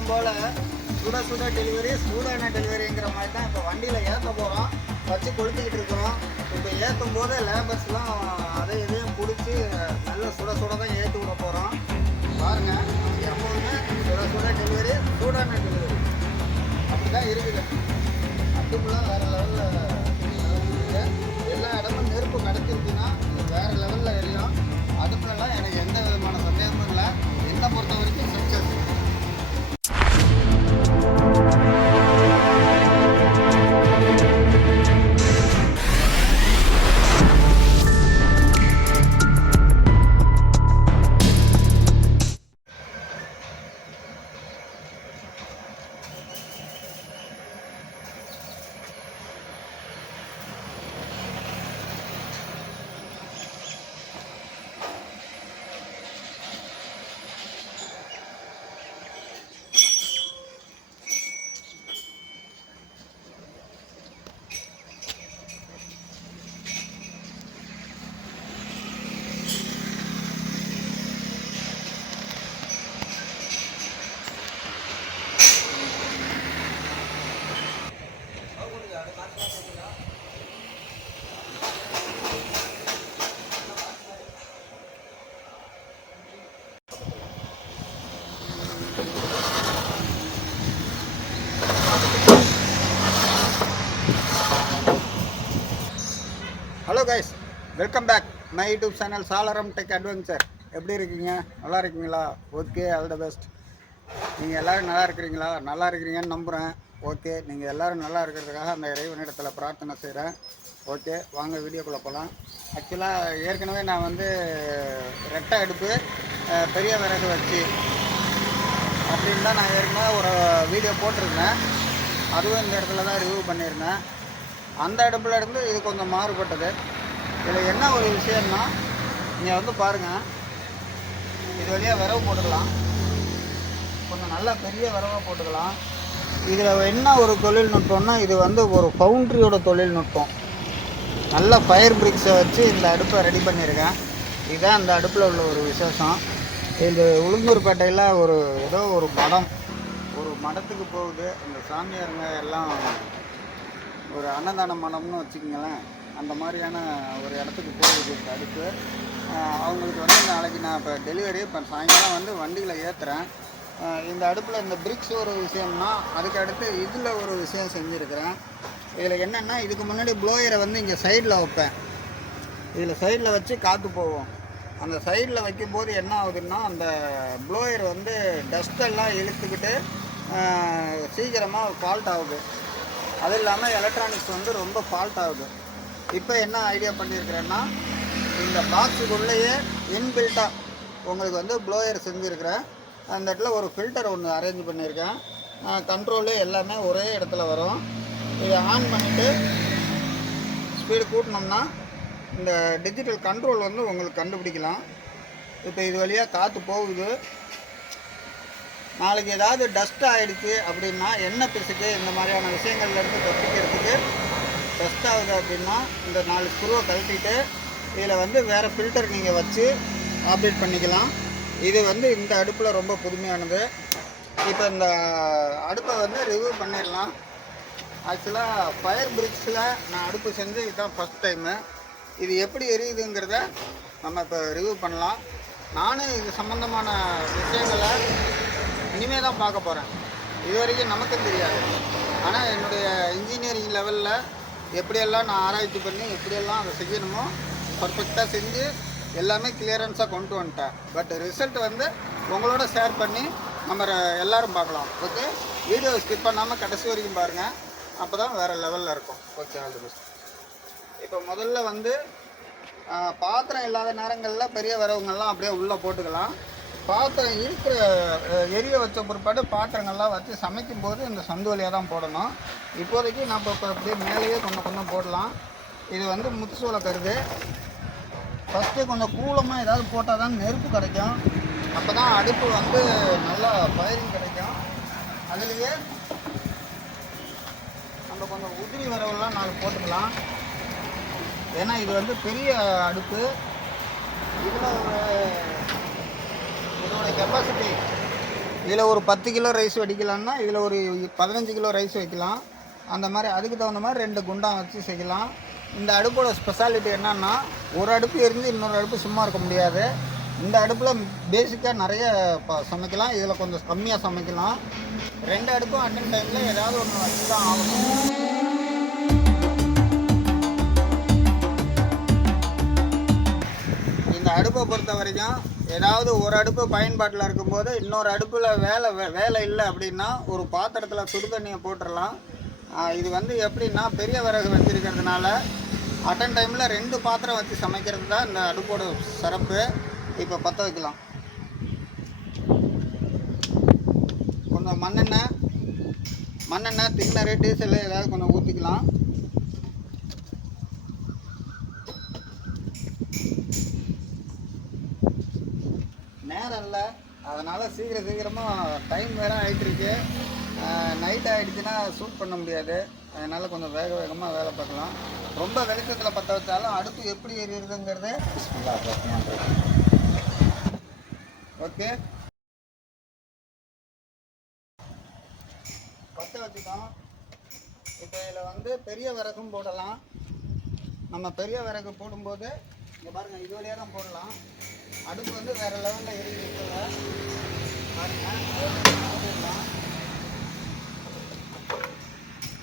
வழக்கம் போல் சுட சுட டெலிவரி சூடான டெலிவரிங்கிற மாதிரி தான் இப்போ வண்டியில் ஏற்ற போகிறோம், வச்சு கொளுத்திக்கிட்டு இருக்கிறோம். இப்போ ஏற்றும் போது லேபர்ஸ்லாம் அதை இதையும் பிடிச்சி நல்ல சுட சுட தான் ஏற்றி விட போகிறோம். பாருங்கள், எப்போவுமே சுட சுட டெலிவரி சூடான டெலிவரி அப்படி தான் இருக்குது. அடுப்புலாம் வேறு லெவலில் எல்லா இடமும் நெருப்பு கிடச்சிருச்சுன்னா வேறு லெவலில் எரியும். அடுப்புலலாம் எனக்கு எந்த விதமான சந்தேகமும் இல்லை. என்னை பொறுத்த வரைக்கும் success. Hello guys, welcome back my YouTube channel சாளரம் டெக் அட்வென்ச்சர். எப்படி இருக்கீங்க? நல்லா இருக்கீங்களா? Okay, all the best. நீங்கள் எல்லோரும் நல்லா இருக்கிறீங்களா? நல்லா இருக்கிறீங்கன்னு நம்புகிறேன். ஓகே, நீங்கள் எல்லோரும் நல்லா இருக்கிறதுக்காக அந்த இறைவனிடத்தில் பிரார்த்தனை செய்கிறேன். ஓகே, வாங்க வீடியோக்குள்ளே போகலாம். ஆக்சுவலாக ஏற்கனவே நான் வந்து ரெட்டை அடுப்பு பெரிய விறகு வச்சு அப்படின்னு தான் நான் ஏற்கனவே ஒரு வீடியோ போட்டிருந்தேன். அதுவும் இந்த இடத்துல தான் ரிவ்யூ பண்ணியிருந்தேன். அந்த அடுப்பில் இருந்து இது கொஞ்சம் மாறுபட்டது. இதில் என்ன ஒரு விஷயம்னா, நீங்கள் வந்து பாருங்கள், இது வழியாக விரவு போட்டுக்கலாம். கொஞ்சம் நல்லா பெரிய விரவாக போட்டுக்கலாம். இதில் என்ன ஒரு தொழில்நுட்பம்னா, இது வந்து ஒரு ஃபவுண்ட்ரியோட தொழில்நுட்பம். நல்ல ஃபயர் பிரிக்ஸை வச்சு இந்த அடுப்பை ரெடி பண்ணியிருக்கேன். இதுதான் அந்த அடுப்பில் உள்ள ஒரு விசேஷம். இது உளுந்தூர்பேட்டையில் ஏதோ ஒரு மடத்துக்கு போகுது. இந்த சாமியாருங்க எல்லாம் ஒரு அன்னதான மடம்னு வச்சுக்கிங்களேன், அந்த மாதிரியான ஒரு இடத்துக்கு போகுது இந்த அடுப்பு. அவங்களுக்கு வந்து நாளைக்கு நான் இப்போ டெலிவரி இப்போ சாயங்காலம் வந்து வண்டியில் ஏற்றுறேன். இந்த அடுப்பில் இந்த பிரிக்ஸ் ஒரு விஷயம்னா, அதுக்கு அடுத்து இதில் ஒரு விஷயம் செஞ்சுருக்கிறேன். இதில் என்னென்னா, இதுக்கு முன்னாடி ப்ளோயரை வந்து இங்கே சைடில் வைப்பேன். இதில் சைடில் வச்சு காற்று போவோம். அந்த சைடில் வைக்கும்போது என்ன ஆகுதுன்னா, அந்த ப்ளோயர் வந்து டஸ்ட்டெல்லாம் இழுத்துக்கிட்டு சீக்கிரமாக ஃபால்ட் ஆகுது. அது இல்லாமல் எலக்ட்ரானிக்ஸ் வந்து ரொம்ப ஃபால்ட் ஆகுது. இப்போ என்ன ஐடியா பண்ணியிருக்கிறேன்னா, இந்த பாக்ஸுக்குள்ளேயே இன்பில்ட்டாக உங்களுக்கு வந்து ப்ளோயர் செஞ்சுருக்கிறேன். அந்த இடத்துல ஒரு ஃபில்டர் ஒன்று அரேஞ்ச் பண்ணியிருக்கேன். கண்ட்ரோலு எல்லாமே ஒரே இடத்துல வரும். இதை ஆன் பண்ணிவிட்டு ஸ்பீடு கூட்டினோம்னா இந்த டிஜிட்டல் கண்ட்ரோல் வந்து உங்களுக்கு கண்டுபிடிக்கலாம். இப்போ இது வழியாக காற்று போகுது. நாளைக்கு ஏதாவது டஸ்ட் ஆகிடுச்சு அப்படின்னா, எண்ணெய் பிசுக்கு இந்த மாதிரியான விஷயங்கள்லேருந்து தப்பிக்கிறதுக்கு டஸ்ட் ஆகுது அப்படின்னா, இந்த 4 ஸ்க்ரூவை கழட்டிட்டு இதில் வந்து வேறு ஃபில்டர் நீங்கள் வச்சு ஆப்ரேட் பண்ணிக்கலாம். இது வந்து இந்த அடுப்பில் ரொம்ப புதுமையானது. இப்போ இந்த அடுப்பை வந்து ரிவ்யூ பண்ணிடலாம். ஆக்சுவலாக ஃபயர் பிரிக்ஸில் நான் அடுப்பு செஞ்சு இதுதான் ஃபஸ்ட் டைமு. இது எப்படி எரியுதுங்கிறத நம்ம இப்போ ரிவ்யூ பண்ணலாம். நானும் இது சம்மந்தமான விஷயங்களை இனிமேல் தான் பார்க்க போகிறேன். இது வரைக்கும் நமக்கும் தெரியாது. ஆனால் என்னுடைய இன்ஜினியரிங் லெவலில் எப்படியெல்லாம் நான் ஆராய்ச்சி பண்ணி எப்படியெல்லாம் அதை செய்யணுமோ பர்ஃபெக்டாக செஞ்சு எல்லாமே கிளியரன்ஸாக கொண்டு வந்துட்டேன். பட் ரிசல்ட் வந்து உங்களோட ஷேர் பண்ணி நம்ம எல்லோரும் பார்க்கலாம். ஓகே, வீடியோ ஸ்கிப் பண்ணாமல் கடைசி வரைக்கும் பாருங்கள். அப்போ தான் வேறு லெவலில் இருக்கும். Okay, all the best. இப்போ முதல்ல வந்து பாத்திரம் இல்லாத நேரங்களில் பெரிய வரவங்கள்லாம் அப்படியே உள்ளே போட்டுக்கலாம். பாத்திரம் இருக்கிற எரிய வச்ச பிற்பாடு பாத்திரங்கள்லாம் வச்சு சமைக்கும்போது இந்த சந்து வழியாக தான் போடணும். இப்போதைக்கு நம்ம இப்போ அப்படியே மேலேயே கொஞ்சம் போடலாம். இது வந்து முத்துசோள கருது. ஃபஸ்ட்டு கொஞ்சம் கூலமாக ஏதாவது போட்டால் தான் நெருப்பு கிடைக்கும். அப்போ தான் அடுப்பு வந்து நல்லா ஃபயரிங் கிடைக்கும். அதுலேயே நம்ம கொஞ்சம் உதிரி வரவெல்லாம் 4 போட்டுக்கலாம். ஏன்னா இது வந்து பெரிய அடுப்பு. இதில் இதோட கெப்பாசிட்டி இதில் ஒரு 10 கிலோ ரைஸ் வடிக்கலாம்னா இதில் ஒரு 15 கிலோ ரைஸ் வைக்கலாம். அந்த மாதிரி அதுக்கு தகுந்த மாதிரி 2 குண்டான் வச்சு செய்யலாம். இந்த அடுப்போட ஸ்பெஷாலிட்டி என்னன்னா, ஒரு அடுப்பு எரிஞ்சு இன்னொரு அடுப்பு சும்மா இருக்க முடியாது. இந்த அடுப்பில் பேசிக்காக நிறைய சமைக்கலாம். இதில் கொஞ்சம் கம்மியாக சமைக்கலாம். 2 அடுப்பும் அட்டன் டைமில் ஏதாவது ஒன்று வச்சு தான் ஆகணும். இந்த அடுப்பை பொறுத்த வரைக்கும் ஏதாவது ஒரு அடுப்பு பயன்பாட்டில் இருக்கும்போது இன்னொரு அடுப்பில் வேலை இல்லை அப்படின்னா ஒரு பாத்திரத்தில் சுடு தண்ணியை போட்டுடலாம். இது வந்து எப்படின்னா பெரிய விறகு வச்சுருக்கிறதுனால அட்டன் டைமில் 2 பாத்திரம் வச்சு சமைக்கிறது தான் இந்த அடுப்போட சிறப்பு. இப்போ பற்ற வைக்கலாம். கொஞ்சம் மண்ணெண்ணெய் தின்னரு டீசல் ஏதாவது கொஞ்சம் ஊற்றிக்கலாம். நேரம் இல்லை, அதனால் சீக்கிரமாக டைம் வேறு ஆகிட்டுருக்கு. நைட் ஆகிடுச்சுன்னா ஷூட் பண்ண முடியாது. அதனால் கொஞ்சம் வேகமாக வேலை பார்க்கலாம். ரொம்ப வெளிச்சத்தில் பற்ற வச்சாலும் அடுப்பு எப்படி எரியுதுங்கிறது ஓகே. பற்ற வச்சுக்கோம். இப்போ இதில் வந்து பெரிய விறகும் போடலாம். நம்ம பெரிய விறகு போடும்போது இங்கே பாருங்கள், இது வழியாக தான் போடலாம். அடுப்பு வந்து வேறு லெவலில் எரியுதுல பாருங்கள். போட்டுடலாம்.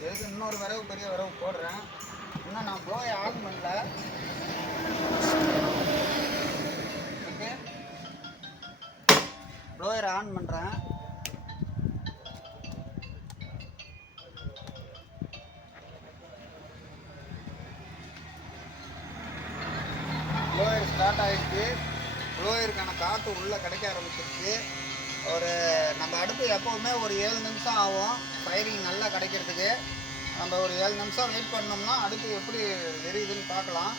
எதுக்கு இன்னொரு விறகு பெரிய விறகு போடுறேன். இன்னும் நான் ப்ளோயை ஆன் பண்ணல. ஓகே, ப்ளோயரை ஆன் பண்ணுறேன். ப்ளோயர் ஸ்டார்ட் ஆகிடுச்சு. ப்ளோயருக்கான காற்று உள்ளே கிடைக்க ஆரம்பிச்சிருச்சு. நம்ம அடுப்பு எப்போவுமே ஒரு 7 நிமிஷம் ஆகும் ஃபயரிங் நல்லா கிடைக்கிறதுக்கு. நம்ம ஒரு 7 நிமிஷம் வெயிட் பண்ணோம்னா அடுப்பு எப்படி எரியுதுன்னு பார்க்கலாம்.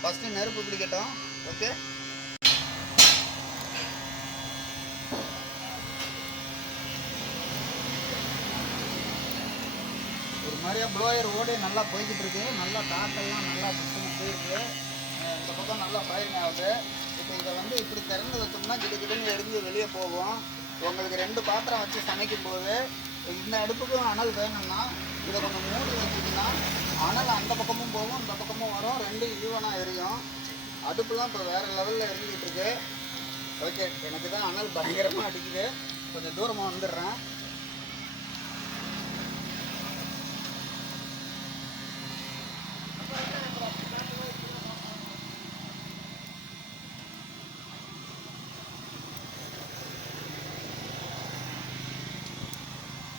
ஃபஸ்ட்டு நெருப்பு பிடிக்கட்டும். ஓகே, ஒரு மாதிரியாக ப்ளோயர் ஓடி நல்லா போய்கிட்டு இருக்கு. நல்லா காற்றெல்லாம் நல்லா போயிருக்கு. இந்த பக்கம் நல்லா ஃபயரிங் ஆகுது. இப்போ இதை வந்து இப்படி திறந்து வச்சோம்னா கிட்டக்கிட்டன்னு எரிஞ்சு வெளியே போகும். உங்களுக்கு 2 பாத்திரம் வச்சு சமைக்கும் போது இந்த அடுப்புக்கும் அனல் வேணும்னா இதை கொஞ்சம் மூடி வச்சிங்கன்னா அனல் அந்த பக்கமும் போகும், இந்த பக்கமும் வரும். 2 ஈவனாக எரியும். அடுப்புலாம் இப்போ வேறு லெவலில் எரிஞ்சிக்கிட்டு இருக்கு. ஓகே, எனக்கு தான் அனல் பயங்கரமாக அடிக்குது. கொஞ்சம் தூரமாக வந்துடுறேன்.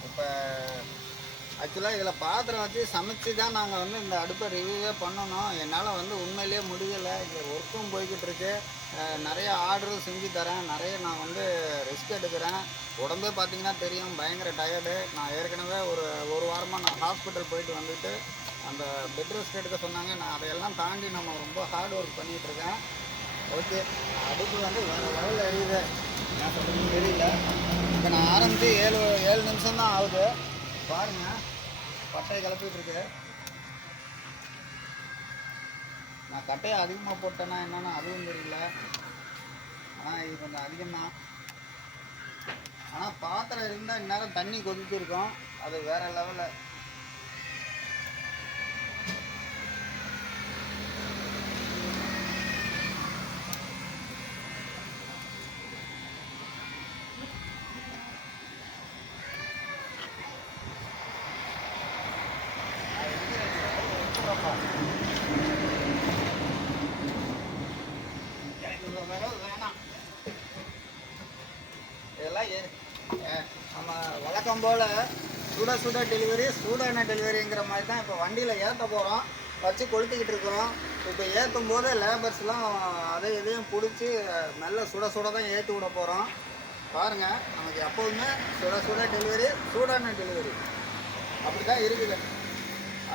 இப்போ ஆக்சுவலாக இதில் பாத்திரம் வச்சு சமைச்சு தான் நாங்கள் வந்து இந்த அடுப்பை ரிவ்யூவே பண்ணணும். என்னால் வந்து உண்மையிலேயே முடியலை. இங்கே ஒர்க்கும் போய்கிட்டு இருக்கு. நிறைய ஆர்டரும் செஞ்சு தரேன். நிறைய நான் வந்து ரிஸ்க் எடுக்கிறேன். உடம்பே பார்த்தீங்கன்னா தெரியும், பயங்கர டயர்டு. நான் ஏற்கனவே ஒரு வாரமாக நான் ஹாஸ்பிட்டல் போயிட்டு வந்துட்டு அந்த பெட் ரெஸ்ட் எடுக்க சொன்னாங்க. நான் அதையெல்லாம் தாண்டி நம்ம ரொம்ப ஹார்ட் ஒர்க் பண்ணிகிட்ருக்கேன். ஓகே, அடுப்பு வந்து வேறு லெவலில் எரியுது. என்ன சொல்கிறதுன்னு தெரியல. இப்போ நான் ஆரம்பித்து 7 நிமிஷம் தான் ஆகுது. பாருங்கள், பட்டையை கிளப்பிட்டுருக்கு. நான் கட்டையை அதிகமாக போட்டேன்னா என்னென்னு அதுவும் தெரியல. ஆனால் இது கொஞ்சம் அதிகம்தான். ஆனால் பாத்திரம் இருந்தால் இந்நேரம் தண்ணி கொதிச்சிருக்கும். அது வேறு லெவலில். வேணாம், இதெல்லாம் நம்ம வழக்கம் போல் சுட டெலிவரி, சூடான டெலிவரிங்கிற மாதிரி தான் இப்போ வண்டியில் ஏற்ற போகிறோம். வச்சு கொளுத்திக்கிட்டு இருக்கிறோம். இப்போ ஏற்றும் போது லேபர்ஸ்லாம் அதை இதையும் பிடிச்சி மெல்ல சுட தான் ஏற்றி விட போகிறோம். பாருங்கள், நமக்கு எப்போதுமே சுட டெலிவரி, சூடான டெலிவரி அப்படி தான் இருக்குது.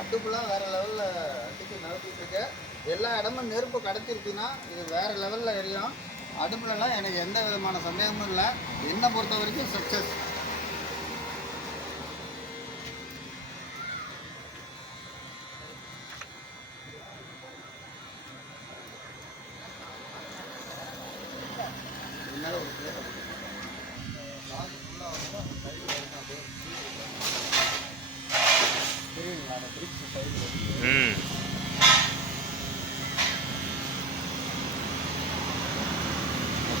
அடுப்புலாம் வேறு லெவலில் அடுப்பு நடத்திட்டுருக்கு. எல்லா இடமும் நெருப்பு கிடச்சிருச்சுன்னா இது வேறு லெவலில் எரியும். அடுப்புலலாம் எனக்கு எந்த விதமான சந்தேகமும் இல்லை. என்னை பொறுத்த வரைக்கும் சக்ஸஸ். இதனால ஒரு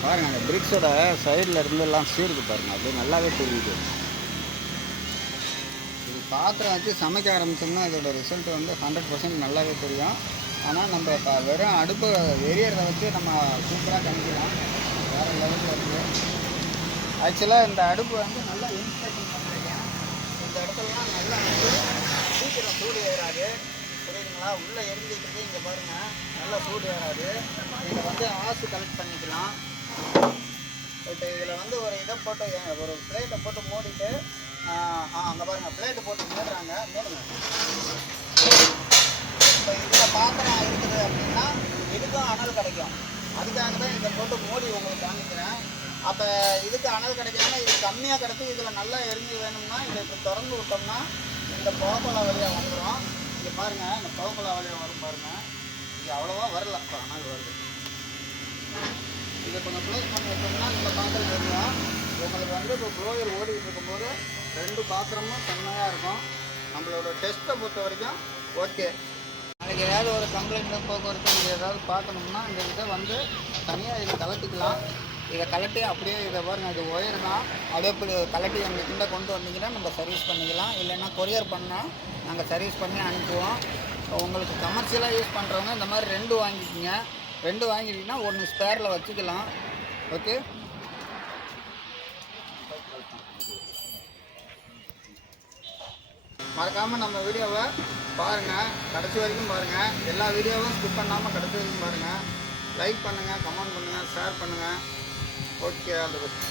பாருங்கள் அந்த பிரிக்ஸோட சைடில் இருந்தெல்லாம் சீருக்கு பாருங்கள், அது நல்லாவே தெரியுது. இது பாத்திரம் வச்சு சமைக்க ஆரம்பிச்சோம்னா இதோட ரிசல்ட் வந்து 100% நல்லாவே தெரியும். ஆனால் நம்ம வெறும் அடுப்பு எரியறதை வச்சு நம்ம சூப்பராக கணிக்கலாம். வேறு லெவலில் இருக்குது. ஆக்சுவலாக இந்த அடுப்பு வந்து நல்லா இன்ஸ்ட்ரக்ஷன் பண்ணிருக்கேன். இந்த இடத்துலலாம் நல்லா வந்து சீக்கிரம் சூடு ஏறாது, புரியுதுங்களா? உள்ளே எரிஞ்சிக்கிட்டு இங்கே பாருங்கள், நல்லா சூடு ஏறாது. இதில் வந்து ஆசு கலெக்ட் பண்ணிக்கலாம். இப்போ இதில் வந்து ஒரு இதை போட்டு ஒரு பிளேட்டை போட்டு மூடிட்டு அங்கே பாருங்கள், பிளேட்டு போட்டு மூடுறாங்க, மூடுங்க. இப்போ இதில் பாத்திரம் இருக்குது அப்படின்னா இதுக்கும் அனல் கிடைக்கும். அதுக்காக தான் இதை போட்டு மூடி உங்களுக்கு காமிக்கிறேன். அப்போ இதுக்கு அனல் கிடைக்காம இது கம்மியாக கிடச்சி இதில் நல்லா எரிஞ்சு வேணும்னா இதை இப்போ திறந்து விட்டோம்னா இந்த புகப்பலா வழியாக வந்துடும். இங்கே பாருங்கள், இந்த புகப்பலா வழியாக வரும் பாருங்கள். இது அவ்வளோவா வரல, இப்போ அனல் வருது. இதை கொஞ்சம் க்ளோஸ் பண்ணி வச்சோம்னா இந்த பாத்திரம் எரியும். உங்களுக்கு வந்து இப்போ ப்ளோயர் ஓடிக்கிட்டு இருக்கும்போது 2 பாத்திரமும் செம்மையாக இருக்கும். நம்மளோட டெஸ்ட்டை பொறுத்த வரைக்கும் ஓகே. நாளைக்கு ஏதாவது ஒரு கம்ப்ளைண்ட்டு போக்குவரத்து இது ஏதாவது பார்க்கணும்னா இந்த இதை வந்து தனியாக இதை கலட்டிக்கலாம். இதை கலட்டி அப்படியே இதை பாருங்கள், இது ஒயர் தான், அப்படியே இப்படி கலட்டி எங்கள் கிட்ட கொண்டு வந்தீங்கன்னா நம்ம சர்வீஸ் பண்ணிக்கலாம். இல்லைன்னா கொரியர் பண்ணால் நாங்கள் சர்வீஸ் பண்ணி அனுப்புவோம். உங்களுக்கு கமர்ஷியலாக யூஸ் பண்ணுறவங்க இந்த மாதிரி 2 வாங்கிக்கிங்க. 2 வாங்கிட்டீங்கன்னா 1 ஸ்பேரில் வச்சுக்கலாம். ஓகே. மறக்காமல் நம்ம வீடியோவை பாருங்கள், கடைசி வரைக்கும் பாருங்கள். எல்லா வீடியோவும் ஸ்கிப் பண்ணாமல் கடைசி வரைக்கும் பாருங்கள். லைக் பண்ணுங்கள், கமெண்ட் பண்ணுங்கள், ஷேர் பண்ணுங்கள். Okay, all the best.